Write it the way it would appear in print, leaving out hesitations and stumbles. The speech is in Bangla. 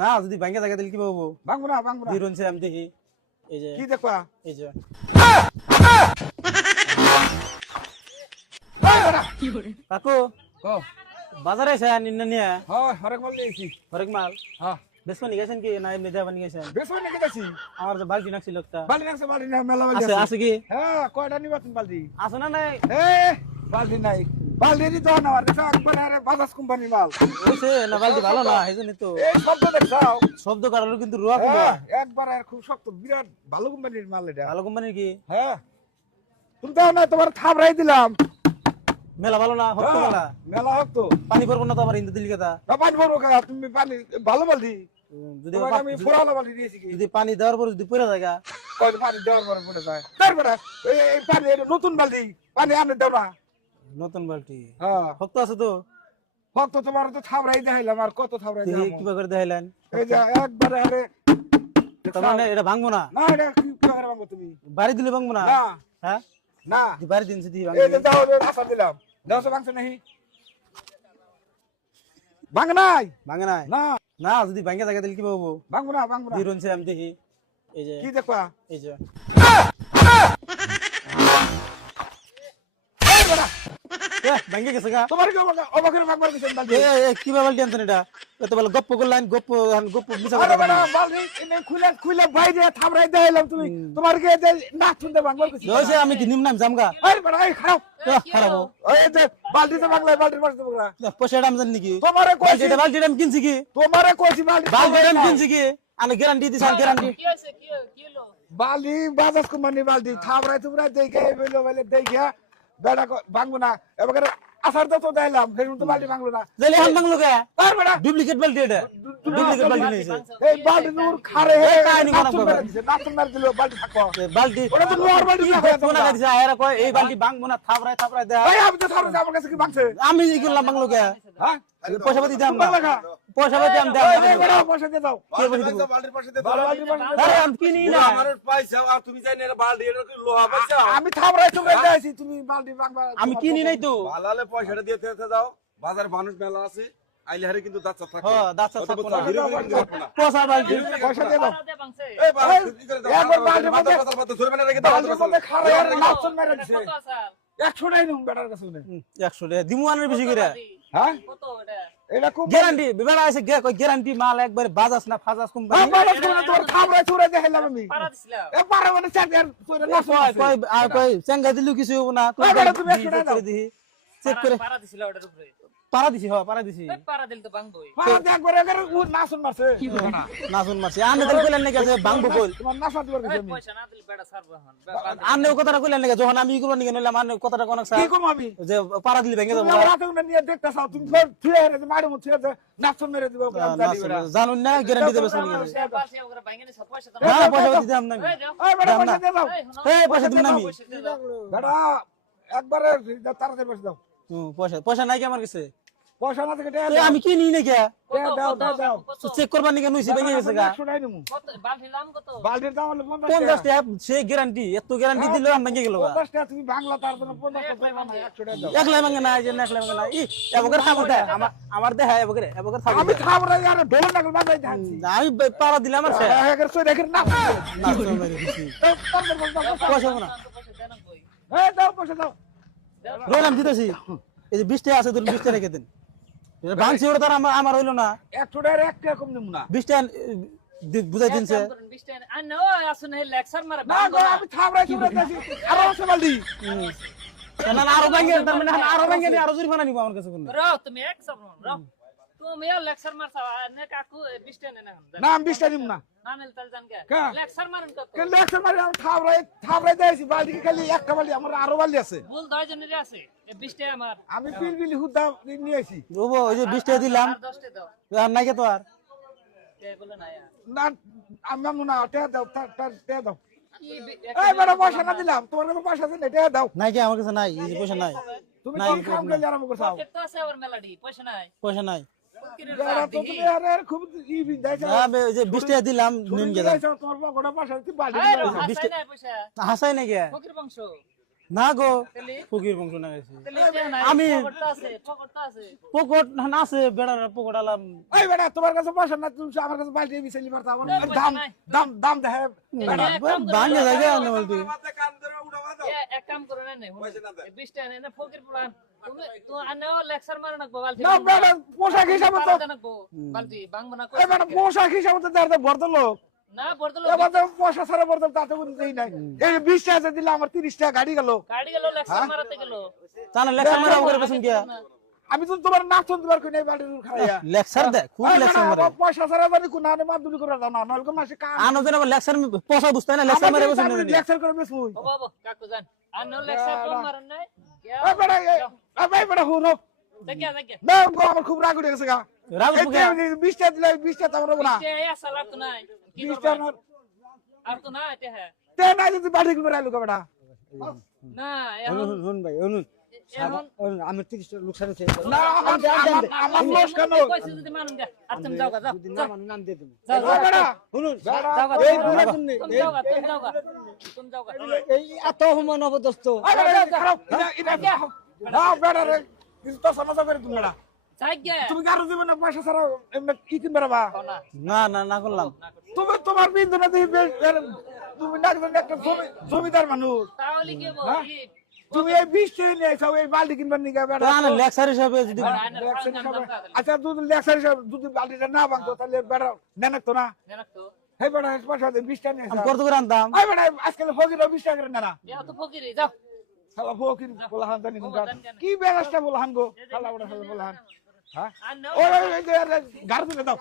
না যদি ব্যাংকে থাকে তাহলে কি পাবো? ভাঙবো না ভাঙবো না। দিরুনছে আমি দেখি এই যে কি দেখবা? এই যে কাকু কো বাজারে এসে নিন্না নিয়ে হ্যাঁ হরেক মাল দিয়েছি। হরেক মাল হ্যাঁ বেশ পানি গেছেন কি না এমনি দেওয়া গেছেন? বেশ অনেক গেছি। আমার যে বালতি নাকছিল একটা বালতি নাকছে বালতি না মেলা বালতি আছে আছে কি হ্যাঁ কয়টা নিবা তুমি বালতি? আছে না নাই? এ বালতি নাই বালতি দিতে না আর দেখো একবারে আরে বাজাজ কোম্পানির মাল। ওইছে না বালতি ভালো না এইজন্য তো এই শব্দ দেখছাও? শব্দ কারণ কিন্তু রুয়া কম হ্যাঁ একবার আর খুব শক্ত বিরাট ভালো কোম্পানির মাল এটা। ভালো কোম্পানির কি হ্যাঁ তুমি দাও না তোমার থাবড়াই দিলাম। মেলা ভালো না হতো মেলা মেলা হোক তো পানি পড়বো না তো আবার ইন্দু দিলি কথা পানি ভরবো কা তুমি পানি ভালো বালতি যদি তোমাকে আমি ফুরালো বালতি দিয়েছি কি যদি পানি দেওয়ার পর যদি পড়ে যায় কয় পানি দেওয়ার পরে পড়ে যায় তারপরে এই পানি এটা নতুন বালতি পানি আনে দাও না। নতুন বালতি হ্যাঁ শক্ত আছে তো ভক্ত তোমার তো থাবড়াই দেখাইলাম আর কত থাবড়াই দেখাবো। কিবা করে দেখাইলেন এই যে একবারে আরে তার মানে এটা ভাঙবো না না এটা কি করে ভাঙবো তুমি? বাড়ি দিলে ভাঙবো না না হ্যাঁ না যদি বাড়ি দিন যদি এই যে দাও আশা দিলাম দাও সে ভাঙছে নাহি ভাঙ নাই ভাঙে নাই না না যদি ভাঙে থাকে তাহলে কি পাবো? ভাঙবো না ভাঙবো না। দিরুনছে আমি দেখি এই যে কি দেখবা? এই যে ভাঙে গেছে গা তোমার কি অবাকের ভাগবার কিছু বালতি? কিভাবে বালতি আনছেন এটা এত বলে গপ্প করলেন গপ্প গপ্প মিশা আরে কথা বেটা বালতি এনে খুলে খুলে বাইরে থাবড়াই দেখাইলাম তুমি তোমার কি এই যে নাক শুনতে ভাগবার কিছু? বলছে আমি কি নিম নাম জামগা আরে বেটা এই খারাপ খারাপ ওই যে বালতিতে ভাগলাই বালতির পাশে ভাগলা পয়সা দাম জানি নাকি তোমারে কইছি বালতি আমি কিনছি কি তোমারে কইছি বালতি বালতি আমি কিনছি কি আমি গ্যারান্টি দিছি গ্যারান্টি বালি বাজাজ কোম্পানি বালতি থাবড়াই তুবড়াই দেখে বইলো বলে দেখে বেটা ভাঙবো না এবার আসার তো দেখাইলাম সেই তো বালতি ভাঙলো না। তাহলে এখন ভাঙলো কে আর বেটা ডুপ্লিকেট বালতি এটা ডুপ্লিকেট বালতি নিয়েছে এই বালতি নূর খারে হে কাহিনী বানাবো নাচন মার দিল বালতি থাকো বালতি ওটা তো নোয়ার বালতি না হয়ে ফোন কাটছে আয়রা কয় এই বালতি ভাঙবো না থাপড়ায় থাপড়ায় দেয়া এই আমি তো থাবড়াই আমার কাছে কি ভাঙছে? আমি কি করলাম ভাঙলো কে হ্যাঁ পয়সা পাতি দাম ভালো লাগা পয়সা পাতি দাম এই যে বেটা পয়সা দিয়ে দাও কে বলি দিব বালতির পাশে দে বালতি আরে আমি কিনি না আমার পয়সা আর তুমি জানি না বালতি এটা কি লোহা পয়সা আমি থাবড়াই তুবড়াই দেখাইছি তুমি বালতি ভাঙবা আমি কিনি নাই তো ভালালে পয়সাটা দিয়ে দিতে দাও বাজারে মানুষ মেলা আছে আইলে হারে কিন্তু দাঁত থাকে হ্যাঁ দাঁত থাকবো না ধীরে ধীরে কিন্তু থাকবে না। পয়সা বালতি পয়সা দিয়ে দাও এই বালতি কি করে দাও একবার বালতির মধ্যে ধরে মানে রেখে দাও বালতির মধ্যে খারে নাচন মেরে দিছে 100 টাই নুন বেটার কাছে নে 100 টাকা দিমু আনের বেশি করে হ্যাঁ এটা খুব গ্যারান্টি বিবাহ আছে গ্যারান্টি মাল একবার বাজাস না ফাজাস কোম্পানি বালতি করে তোর থাবড়াই তুবড়াই দেখাইলাম আমি এ পারে মানে চার আর তোর নাচন কয় কয় আর কয় চেঙ্গা দিলু কিছু হবো না তুই বেটা তুমি 100 টাকা দাও দিহি চেক করে পারা দিছি হ্যাঁ পারা দিছি পারা দেখ করে করে ও নাচন মারছে না শুন মারছি আনে দিল কইলেন নাকি যে ভাঙবো কইল তোমার নাচা দিবার কাছে আমি আনে কথাটা কইলেন নাকি যখন আমি ই করব নাকি নইলে মানে কথাটা কোন কি কম আমি যে পারা দিলি ভেঙে তুমি যাবো রাতে উনি নিয়ে দেখতে চাও তুমি ফের ফিরে হেরে মারি মুছ ছেড়ে নাচন মেরে দিব জানুন না গ্যারান্টি দেবে শুনি না পয়সা দিতে আমি এই বেটা পয়সা দিয়ে দাও এই পয়সা দিম না আমি বেটা একবারে তাড়াতাড়ি পয়সা দাও পয়সা পয়সা নাই কি আমার কাছে পয়সা না থেকে এই আমি কিনি না কে দাও দাও দাও চেক করবার নাকি নইছি ভেঙে গেছে গা 100 টাই নিমু বালতির দাম হলো 50 50 টাকা সে গ্যারান্টি এত গ্যারান্টি দিল আমি ভেঙে গেল গা 50 টাকা তুমি বাংলা তার জন্য 50 টাকা পাইবা না 100 টাকা দাও একলাই ভাঙে না যে একলাই ভাঙে না ই এবগর খাবো দে আমার দেহ এবগর এবগর খাবো আমি থাবড়া আর ঢোল নাগল বাজাই যাচ্ছি আমি পারা দিলাম আর সে এর সই দেখেন না না মেরে দিছি পয়সা না এই দাও পয়সা দাও রইলাম দিতেছি এই যে 20 টাকা আছে তুমি 20 টাকা রেখে দেন এটা ভাঙছি ওটা তার আমার হইলো না 100 টাকা এক টাকা কম দিমু না 20 টাকা বুঝাই দিনছে না গো আমি থাবড়া চুরে যাচ্ছি আর আছে বালতি না না আরো ভাঙে তার মানে আরো ভাঙে নি আরো জরিমানা নিব আমার কাছে কোন না আমি 20 টাকা দিমু না লেকচার মারি আমি থাবড়াই দেইছি বালতি কি খালি একটা বালতি আমার আরো বালতি আছে আমি পিলবিলি হুদা নিয়ে আইছি ওবো ওই যে 20 টাকা দিলাম আর নাই কে তো আর না আমি মামু না টাকা দাও টাকা দাও এই বড় পয়সা না দিলাম তোমার কাছে পয়সা আছে না টাকা দাও নাই কে আমার কাছে নাই এই যে পয়সা নাই তুমি নাই, কোন কাম করে আরাম করছাও পয়সা নাই যারা তো তুমি আরে খুব ই বিদায় যাও আমি ওই যে 20 টাকা দিলাম নিন গেলাম তোমার পকেটে পয়সা আছে বালতি 20 টাকা হাসাই নাই কে না গো তাহলে ফকির বংশ না গেছে আমি আমি- পকেটটা আছে পকট না আছে বেড়ার পকট আলাম এই বেটা তোমার কাছে পয়সা না তুমি আমার কাছে বালতি মিশাইলি মারতা আমার পয়সা দাম নাই। দাম দাম দেখে বাঙে জায়গা না বলতে কান ধরে উঠা বাজাও এক কাম করো না নে পয়সা না দেয়। 20 টাকা না ফকির পুরান তুমি তো আনেও লেকচার মারো না বালতি না বেটা পোশাক হিসাবে তো বালতি বাংবো না এই বেটা পোশাক হিসাবে তো দাঁড়াতে ভরত লোক না বর্তল এবার তো পয়সা ছাড়া ভরত তাতে কোনো দেই নাই এই 20 টাকা দিলে আমার 30 টাকা গাড়ি গেল গাড়ি গেল লেকচার মারাতে গেল তাহলে লেকচার মারা করে পেছন গিয়া আমি তো তোমার নাচ শুনতে পার কই নাই বাড়ির খাইয়া লেকচার দে খুব লেকচার মারে পয়সা ছাড়া জানি কোন আনে মাদুলি করে দাও না নলকে মাসে কাম আনো যেন আবার লেকচার পয়সা বুঝতে না লেকচার মারে পেছন লেকচার করে বেসুই ও বাবা কাকু জান আনেও লেকচার কম মারন নাই এই বেটা এই বেটা হুনো দেখিয়া দেখিয়া না গো আমার খুব রাগ উঠে গেছে গা রাগ এই উঠে যে 20 টাকা দিলে 20 টাকা আমরা না তে আসল আর তো নাই কি 20 করবা টাকা আর তো না এটা হ্যাঁ তে না যদি বাড়ি করে আইলো গা বেটা না এখন শুন ভাই শুনুন এখন আমি 30 লোক সাথে না আমার লস কেন কইছে যদি মানুন গা আর তুমি যাও গা যাও যদি না মানুষ নাম দিয়ে দেবো যাও ও বেটা শুনুন যাও গা এই বুড়া তুমি তুমি যাও গা তুমি যাও গা তুমি যাও গা এই এত অপমান অবদস্ত আই বেটা খারাপ এটা না বেটা রে কিছু তো সমস্যা করে তুমি বেটা যাই গে তুমি কারো দিবে না পয়সা ছাড়া এমনি কি কিনবে রে বা না না না করলাম তুমি তোমার বিন্দু না তুমি তুমি না একটা জমিদার মানুষ তাহলে কি বলি তুমি এই 20 টাকা নিয়ে আইছো এই বালতি কিনবার নিগা বেটা তাহলে লেকচার হিসাবে যদি আচ্ছা দুধ লেক্সার হিসাবে দুধ বালতিটা না ভাঙতো তাহলে বেটা নেনাক তো না নেনাকতো হে বেটা পয়সা দিয়ে 20 টাকা নিয়ে আমি আইছো কত করে আনতাম আই বেটা আজকাল ফকির 20 টাকা করে নেনা ইয়া তো ফকিরি যাও শালা ফকির বলাহান জানি না কি বেরাসটা বলাহান গো শালা বড় শালা বলাহান হ্যাঁ আর নাও ওই গাড়ি দাও